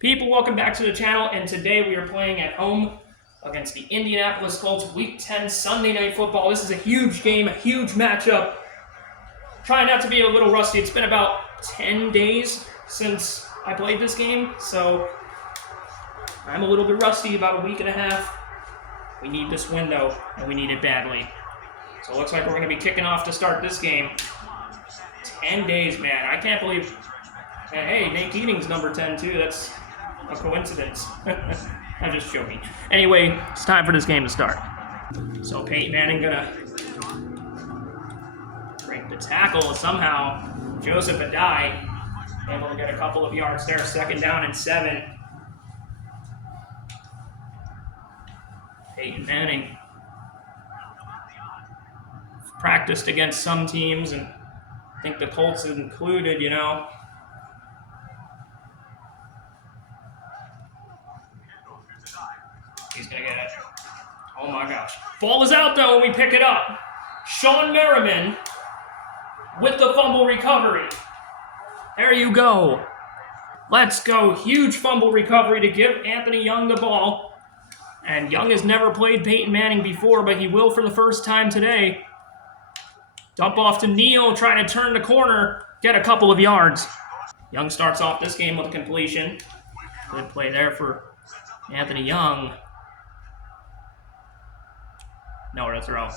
People, welcome back to the channel, and today we are playing at home against the Indianapolis Colts, Week 10 Sunday Night Football. This is a huge game, a huge matchup. Trying not to be a little rusty. It's been about 10 days since I played this game, so I'm a little bit rusty, about a week and a half. We need this win, though, and we need it badly. So it looks like we're going to be kicking off to start this game. 10 days, man. I can't believe... Hey, Nate Keating's number 10, too. That's a coincidence. I'm just joking. Anyway, it's time for this game to start. So Peyton Manning gonna break the tackle. Somehow, Joseph Adai able to get a couple of yards there. 2nd down and 7. Peyton Manning practiced against some teams, and I think the Colts included, you know. He's going to get it. Oh my gosh. Ball is out though, and we pick it up. Sean Merriman with the fumble recovery. There you go. Let's go. Huge fumble recovery to give Anthony Young the ball. And Young has never played Peyton Manning before, but he will for the first time today. Dump off to Neal, trying to turn the corner, get a couple of yards. Young starts off this game with a completion. Good play there for Anthony Young. Nowhere to throw.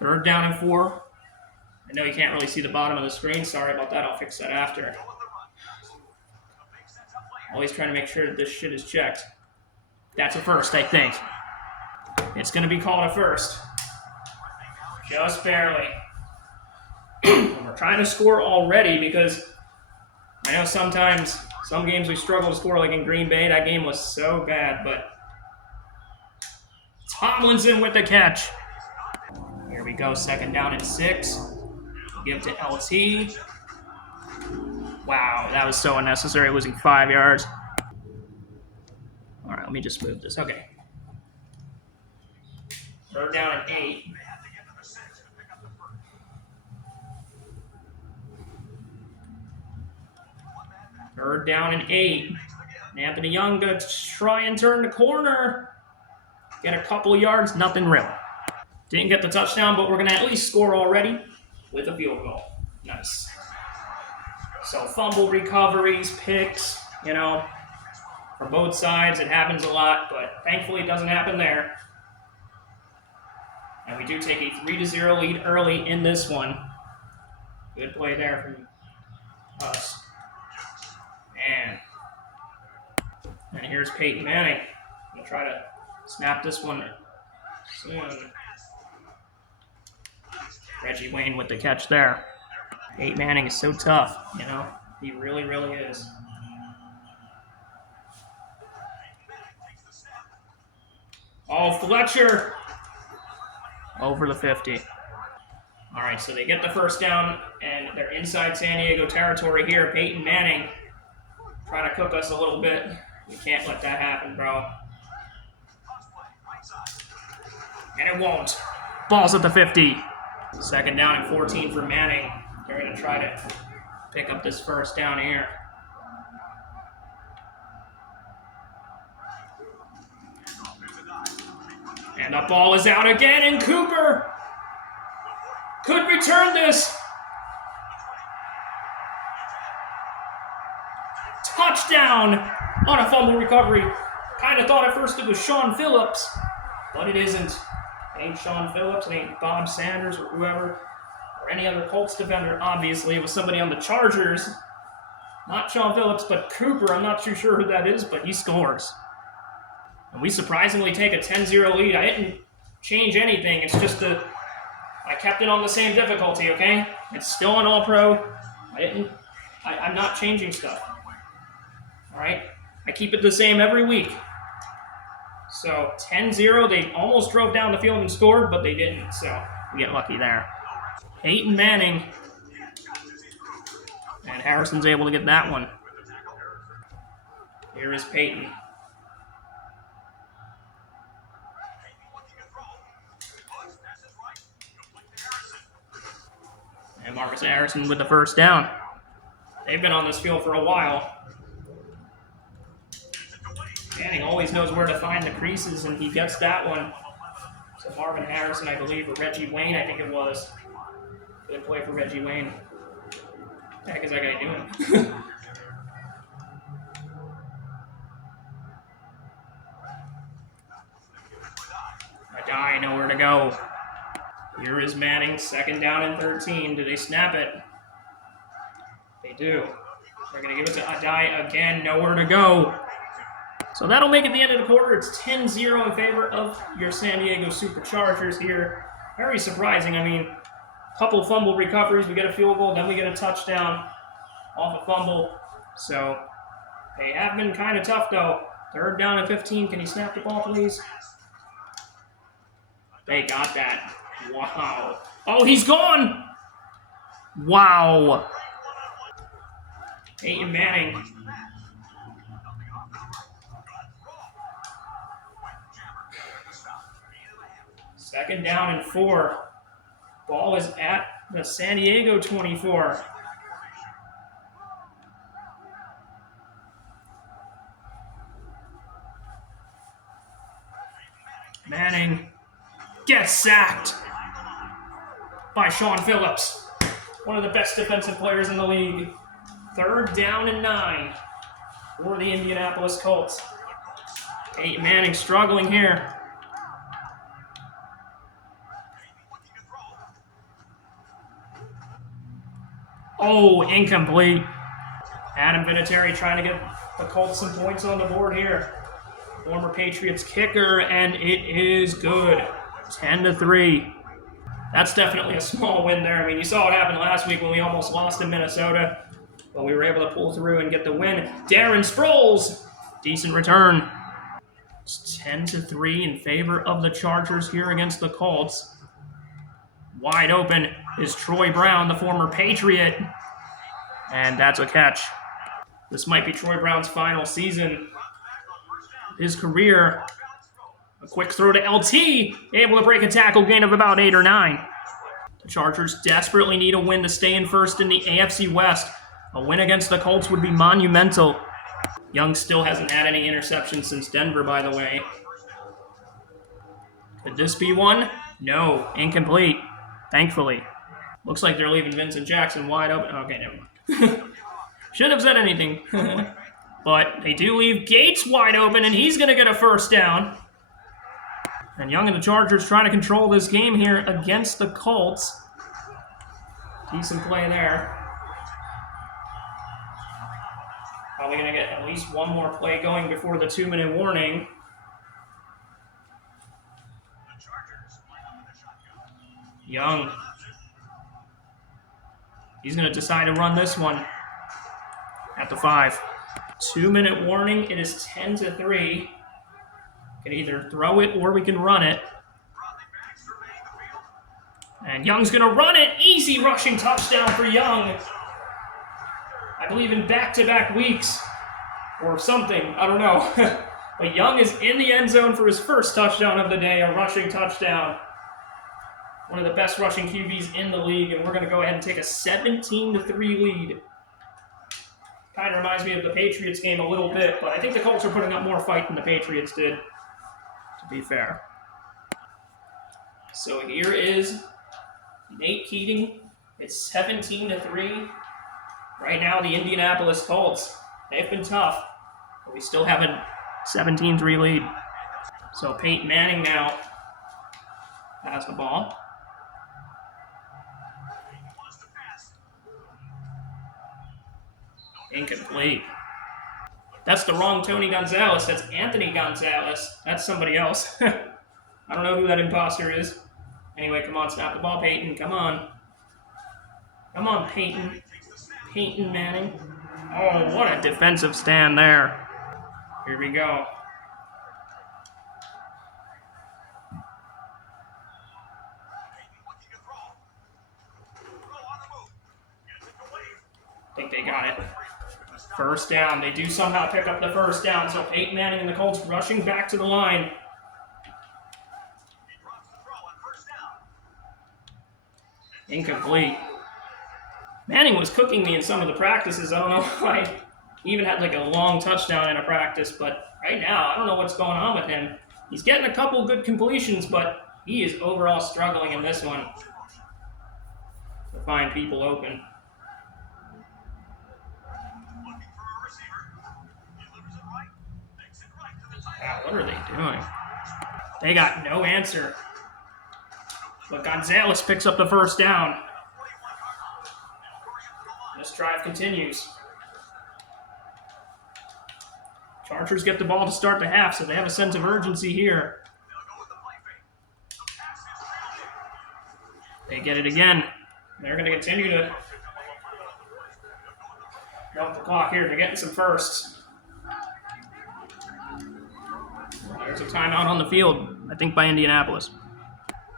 3rd down and 4. I know you can't really see the bottom of the screen. Sorry about that. I'll fix that after. Always trying to make sure that this shit is checked. That's a first, I think. It's going to be called a first. Just barely. We're trying to score already because I know sometimes some games we struggle to score, like in Green Bay. That game was so bad, but Tomlinson with the catch. Here we go, 2nd down and 6. Give to LT. Wow, that was so unnecessary, losing 5 yards. All right, let me just move this. Okay. 3rd down and 8. Third down and 8. Anthony Young gonna try and turn the corner. Get a couple of yards, nothing real. Didn't get the touchdown, but we're gonna at least score already with a field goal. Nice. So fumble recoveries, picks, you know, for both sides. It happens a lot, but thankfully it doesn't happen there. And we do take a 3-0 lead early in this one. Good play there from us. And here's Peyton Manning. Gonna try to snap this one soon. Reggie Wayne with the catch there. Peyton Manning is so tough, you know. He really, really is. Oh, Fletcher. Over the 50. All right, so they get the 1st down, and they're inside San Diego territory here. Peyton Manning trying to cook us a little bit. We can't let that happen, bro. And it won't. Ball's at the 50. 2nd down and 14 for Manning. They're going to try to pick up this 1st down here. And the ball is out again, and Cooper could return this. Touchdown on a fumble recovery. Kind of thought at first it was Sean Phillips, but it isn't. It ain't Sean Phillips, it ain't Bob Sanders or whoever, or any other Colts defender. Obviously, it was somebody on the Chargers. Not Sean Phillips, but Cooper. I'm not too sure who that is, but he scores. And we surprisingly take a 10-0 lead. I didn't change anything. It's just I kept it on the same difficulty, okay? It's still an all-pro. I'm not changing stuff. All right? I keep it the same every week. So 10-0, they almost drove down the field and scored, but they didn't. So we get lucky there. Peyton Manning. And Harrison's able to get that one. Here is Peyton. And Marcus Harrison with the 1st down. They've been on this field for a while. Manning always knows where to find the creases, and he gets that one. So Marvin Harrison, I believe, or Reggie Wayne, I think it was. Good play for Reggie Wayne. What the heck is that guy doing? Adai, nowhere to go. Here is Manning, 2nd down and 13. Do they snap it? They do. They're going to give it to Adai again, nowhere to go. So that'll make it the end of the quarter. It's 10-0 in favor of your San Diego Superchargers here. Very surprising. I mean, a couple fumble recoveries. We get a field goal, then we get a touchdown off a fumble. So they have been kind of tough, though. 3rd down and 15. Can he snap the ball, please? They got that. Wow. Oh, he's gone! Wow. Peyton Manning. Second down and 4. Ball is at the San Diego 24. Manning gets sacked by Sean Phillips, one of the best defensive players in the league. 3rd down and 9 for the Indianapolis Colts. Peyton Manning struggling here. Oh, incomplete. Adam Vinatieri trying to get the Colts some points on the board here. Former Patriots kicker, and it is good. 10-3. That's definitely a small win there. I mean, you saw what happened last week when we almost lost in Minnesota, but we were able to pull through and get the win. Darren Sproles, decent return. It's 10-3 in favor of the Chargers here against the Colts. Wide open is Troy Brown, the former Patriot, and that's a catch. This might be Troy Brown's final season. His career. A quick throw to LT, able to break a tackle gain of about 8 or 9. The Chargers desperately need a win to stay in first in the AFC West. A win against the Colts would be monumental. Young still hasn't had any interceptions since Denver, by the way. Could this be one? No, incomplete, thankfully. Looks like they're leaving Vincent Jackson wide open. Okay, never mind. Shouldn't have said anything. But they do leave Gates wide open, and he's going to get a 1st down. And Young and the Chargers trying to control this game here against the Colts. Decent play there. Probably going to get at least one more play going before the 2-minute warning. Young. He's going to decide to run this one at the 5. 2-minute warning. It is 10-3. Can either throw it or we can run it. And Young's going to run it. Easy rushing touchdown for Young. I believe in back-to-back weeks or something. I don't know. But Young is in the end zone for his 1st touchdown of the day, a rushing touchdown. One of the best rushing QBs in the league, and we're going to go ahead and take a 17-3 lead. Kind of reminds me of the Patriots game a little bit, but I think the Colts are putting up more fight than the Patriots did, to be fair. So here is Nate Keating. It's 17-3. Right now, the Indianapolis Colts, they've been tough, but we still have a 17-3 lead. So Peyton Manning now has the ball. Incomplete. That's the wrong Tony Gonzalez. That's Anthony Gonzalez. That's somebody else. I don't know who that imposter is. Anyway, come on, snap the ball, Peyton. Come on. Come on, Peyton. Peyton Manning. Oh, what a defensive stand there. Here we go. I think they got it. 1st down. They do somehow pick up the 1st down. So Peyton Manning and the Colts rushing back to the line. Incomplete. Manning was cooking me in some of the practices. I don't know why He even had like a long touchdown in a practice, but right now, I don't know what's going on with him. He's getting a couple good completions, but he is overall struggling in this one to find people open. Wow, what are they doing? They got no answer. But Gonzalez picks up the first down. This drive continues. Chargers get the ball to start the half, so they have a sense of urgency here. They get it again. They're going to continue to milk the clock here. They're getting some firsts. There's a timeout on the field, I think by Indianapolis.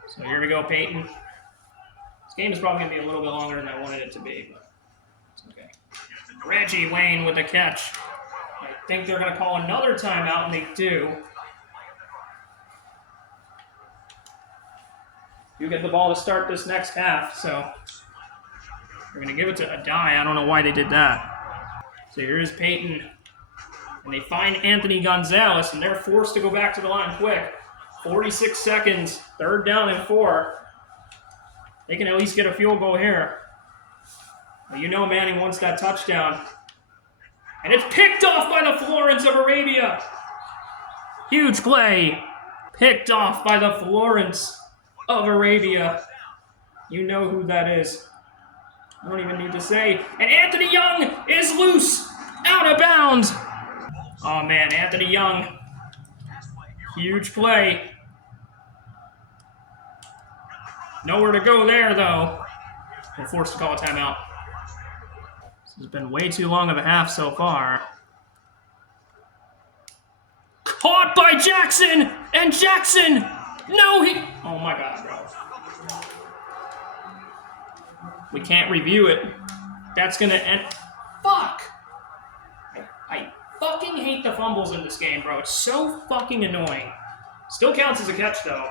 So here we go, Peyton. This game is probably going to be a little bit longer than I wanted it to be, but it's okay. Reggie Wayne with the catch. I think they're going to call another timeout, and they do. You get the ball to start this next half, so we're going to give it to Adai. I don't know why they did that. So here's Peyton. And they find Anthony Gonzalez, and they're forced to go back to the line quick. 46 seconds, 3rd down and 4. They can at least get a field goal here. Well, you know Manning wants that touchdown. And it's picked off by the Florence of Arabia. Huge play. Picked off by the Florence of Arabia. You know who that is. I don't even need to say. And Anthony Young is loose, out of bounds. Oh man, Anthony Young. Huge play. Nowhere to go there, though. We're forced to call a timeout. This has been way too long of a half so far. Caught by Jackson! And Jackson! No, he... Oh my god, bro. We can't review it. That's gonna end... Fuck! I fucking hate the fumbles in this game, bro. It's so fucking annoying. Still counts as a catch, though.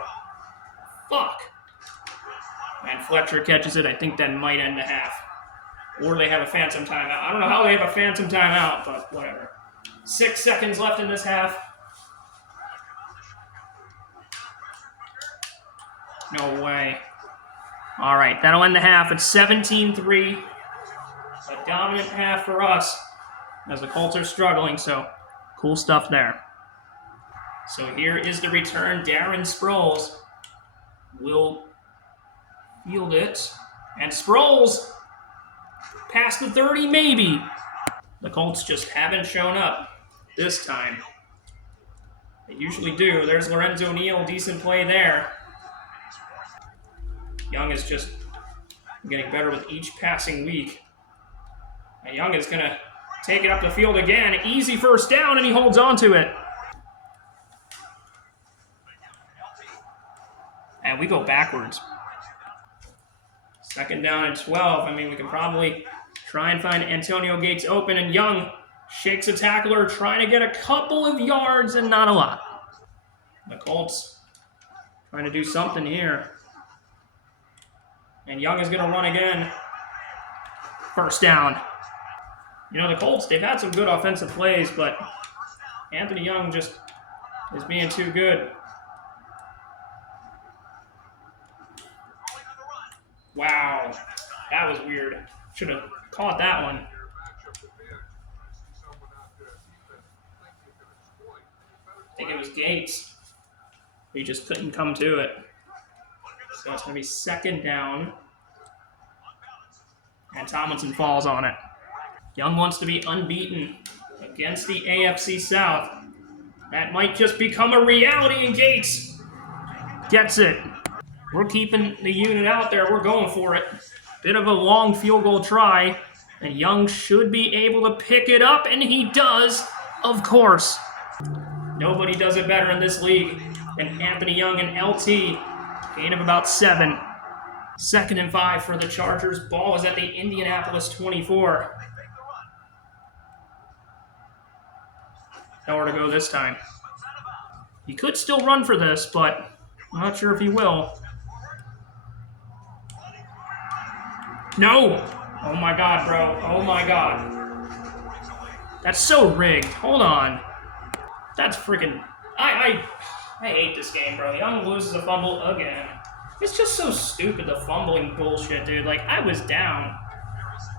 Fuck. And Fletcher catches it. I think that might end the half. Or they have a phantom timeout. I don't know how they have a phantom timeout, but whatever. 6 seconds left in this half. No way. All right, that'll end the half. It's 17-3. A dominant half for us as the Colts are struggling, so cool stuff there. So here is the return. Darren Sproles will field it. And Sproles past the 30, maybe. The Colts just haven't shown up this time. They usually do. There's Lorenzo Neal, decent play there. Young is just getting better with each passing week. And Young is going to take it up the field again. Easy first down, and he holds on to it. And we go backwards. 2nd down and 12. I mean, we can probably try and find Antonio Gates open, and Young shakes a tackler, trying to get a couple of yards and not a lot. The Colts trying to do something here. And Young is going to run again. First down. You know, the Colts, they've had some good offensive plays, but Anthony Young just is being too good. Wow. That was weird. Should have caught that one. I think it was Gates. He just couldn't come to it. So it's going to be 2nd down. And Tomlinson falls on it. Young wants to be unbeaten against the AFC South. That might just become a reality, and Gates gets it. We're keeping the unit out there. We're going for it. Bit of a long field goal try. And Young should be able to pick it up, and he does, of course. Nobody does it better in this league than Anthony Young and LT. Gain of about 7. 2nd and 5 for the Chargers. Ball is at the Indianapolis 24. Nowhere to go this time. He could still run for this, but I'm not sure if he will. No! Oh my god, bro. Oh my god. That's so rigged. Hold on. That's freaking... I hate this game, bro. Young loses a fumble again. It's just so stupid, the fumbling bullshit, dude. Like, I was down.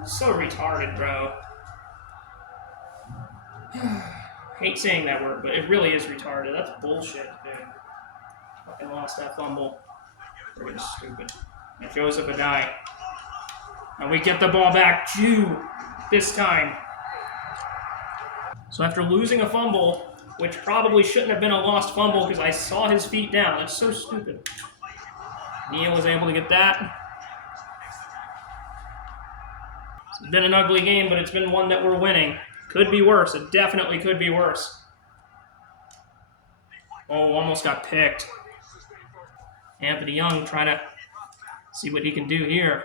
It's so retarded, bro. Hate saying that word, but it really is retarded. That's bullshit, dude. Fucking lost that fumble. Freaking stupid. And Joseph Adai. And we get the ball back. Jew. This time. So after losing a fumble, which probably shouldn't have been a lost fumble because I saw his feet down. That's so stupid. Neal was able to get that. It's been an ugly game, but it's been one that we're winning. Could be worse. It definitely could be worse. Oh, almost got picked. Anthony Young trying to see what he can do here.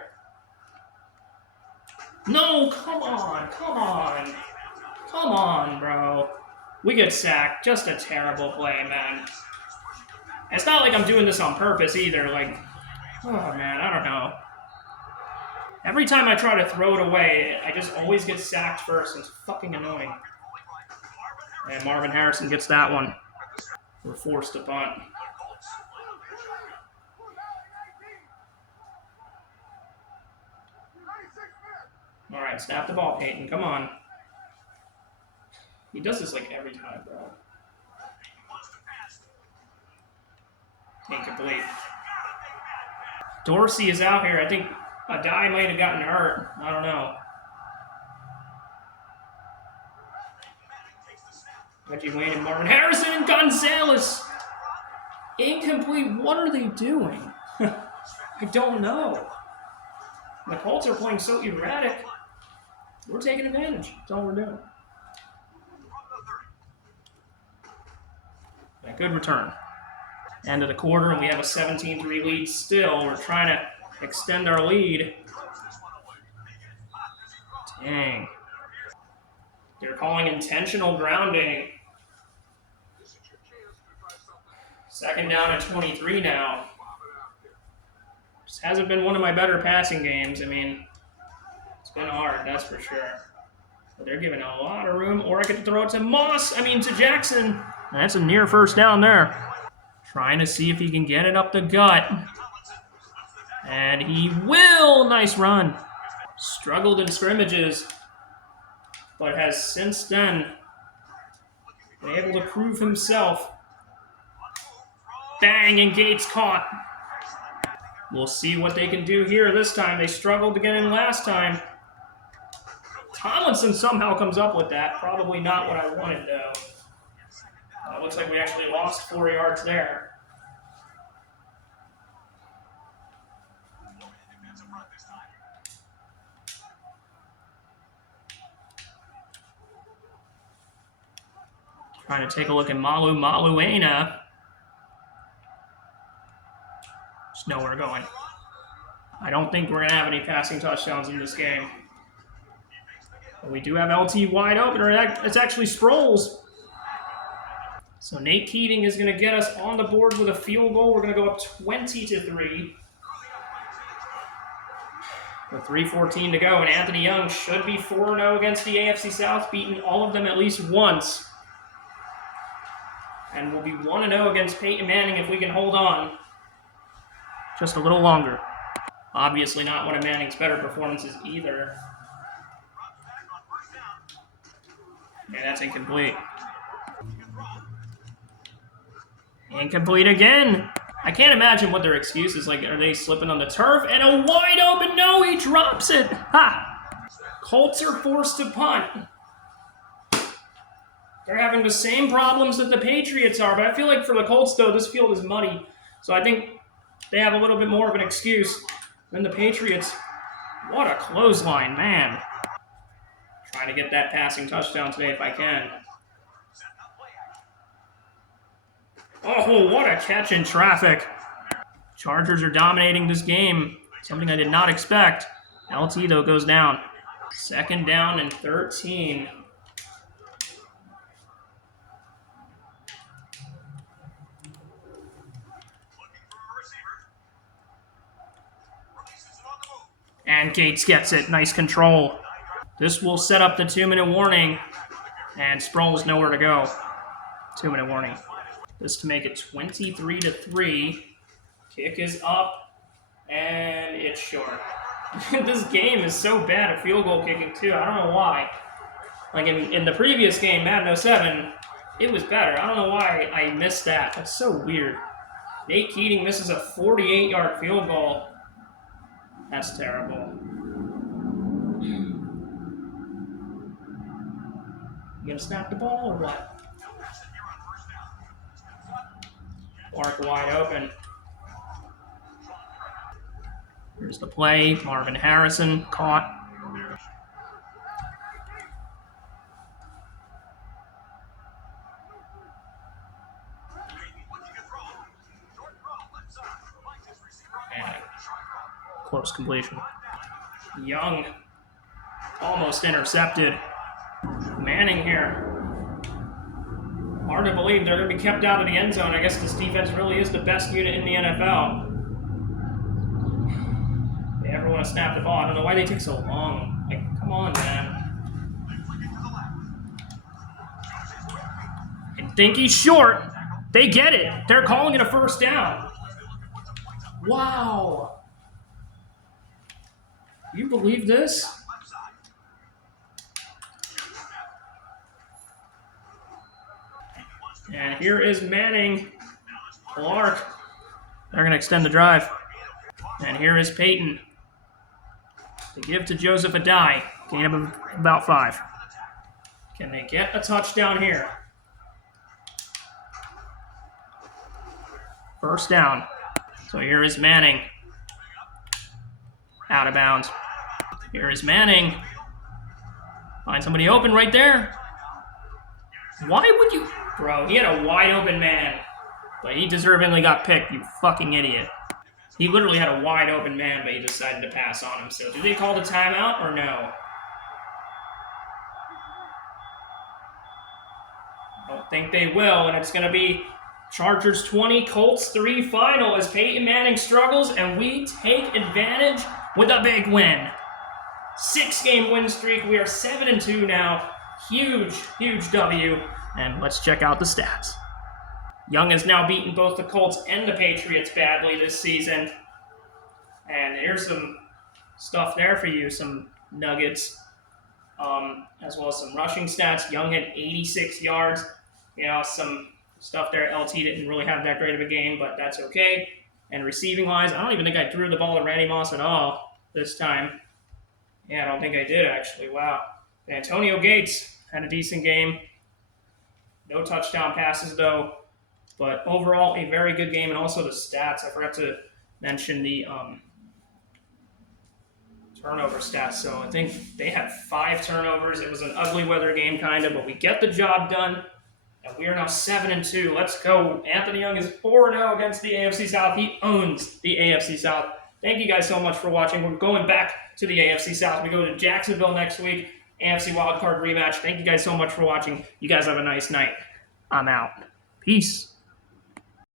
No, come on, come on. Come on, bro. We get sacked. Just a terrible play, man. It's not like I'm doing this on purpose either. Like, oh, man, I don't know. Every time I try to throw it away, I just always get sacked first. It's fucking annoying. And Marvin Harrison gets that one. We're forced to punt. All right, snap the ball, Peyton. Come on. He does this like every time, bro. Incomplete. Dorsey is out here. I think Adai might have gotten hurt. I don't know. Reggie Wayne and Marvin Harrison and Gonzalez. Incomplete. What are they doing? I don't know. The Colts are playing so erratic. We're taking advantage. That's all we're doing. A good return. End of the quarter, and we have a 17-3 lead still. We're trying to extend our lead. Dang. They're calling intentional grounding. Second down at 23 now. Just hasn't been one of my better passing games. I mean, it's been hard, that's for sure. But they're giving a lot of room. Or I could throw it to to Jackson. That's a near first down there. Trying to see if he can get it up the gut. And he will. Nice run. Struggled in scrimmages, but has since then been able to prove himself. Bang, and Gates caught. We'll see what they can do here this time. They struggled to get in last time. Tomlinson somehow comes up with that. Probably not what I wanted, though. It looks like we actually lost 4 yards there. Trying to take a look at Maluena. Just know where we're going. I don't think we're going to have any passing touchdowns in this game. But we do have LT wide open, or it's actually Sproles. So Nate Keating is going to get us on the board with a field goal. We're going to go up 20-3. With 3:14 to go, and Anthony Young should be 4-0 against the AFC South, beating all of them at least once. And we'll be 1-0 against Peyton Manning if we can hold on just a little longer. Obviously not one of Manning's better performances either. Yeah, that's incomplete. Incomplete again. I can't imagine what their excuse is. Like, are they slipping on the turf? And a wide open, no, he drops it. Ha! Colts are forced to punt. They're having the same problems that the Patriots are, but I feel like for the Colts, though, this field is muddy. So I think they have a little bit more of an excuse than the Patriots. What a clothesline, man. Trying to get that passing touchdown today if I can. Oh, what a catch in traffic. Chargers are dominating this game. Something I did not expect. LT, though, goes down. Second down and 13. And Gates gets it. Nice control. This will set up the 2-minute warning. And Sproles nowhere to go. 2-minute warning. This to make it 23-3. Kick is up, and it's short. This game is so bad at field goal kicking, too. I don't know why. Like in the previous game, Madden 07, it was better. I don't know why I missed that. That's so weird. Nate Keating misses a 48-yard field goal. That's terrible. You gonna snap the ball or what? Clark wide open. Here's the play. Marvin Harrison caught. And close completion. Young almost intercepted. Manning here. Hard to believe they're going to be kept out of the end zone. I guess this defense really is the best unit in the NFL. They ever want to snap the ball. I don't know why they take so long. Like, come on, man. I think he's short. They get it. They're calling it a first down. Wow. You believe this? And here is Manning. Clark. They're going to extend the drive. And here is Peyton. They give to Joseph Adai. Gain of about 5. Can they get a touchdown here? First down. So here is Manning. Out of bounds. Here is Manning. Find somebody open right there. Why would you... Bro, he had a wide open man. But he deservingly got picked, you fucking idiot. He literally had a wide open man, but he decided to pass on him. So do they call the timeout or no? I don't think they will, and it's going to be Chargers 20, Colts 3 final as Peyton Manning struggles, and we take advantage with a big win. 6-game win streak. We are 7-2 now. Huge, huge W. And let's check out the stats. Young has now beaten both the Colts and the Patriots badly this season. And here's some stuff there for you, some nuggets, as well as some rushing stats. Young had 86 yards. You know, some stuff there. LT didn't really have that great of a game, but that's okay. And receiving-wise, I don't even think I threw the ball to Randy Moss at all this time. Yeah, I don't think I did, actually. Wow. Antonio Gates had a decent game. No touchdown passes, though. But overall, a very good game. And also the stats. I forgot to mention the turnover stats. So I think they had 5 turnovers. It was an ugly weather game, kind of. But we get the job done. And we are now 7-2. Let's go. Anthony Young is 4-0 against the AFC South. He owns the AFC South. Thank you guys so much for watching. We're going back to the AFC South. We go to Jacksonville next week. AFC Wildcard rematch. Thank you guys so much for watching. You guys have a nice night. I'm out. Peace.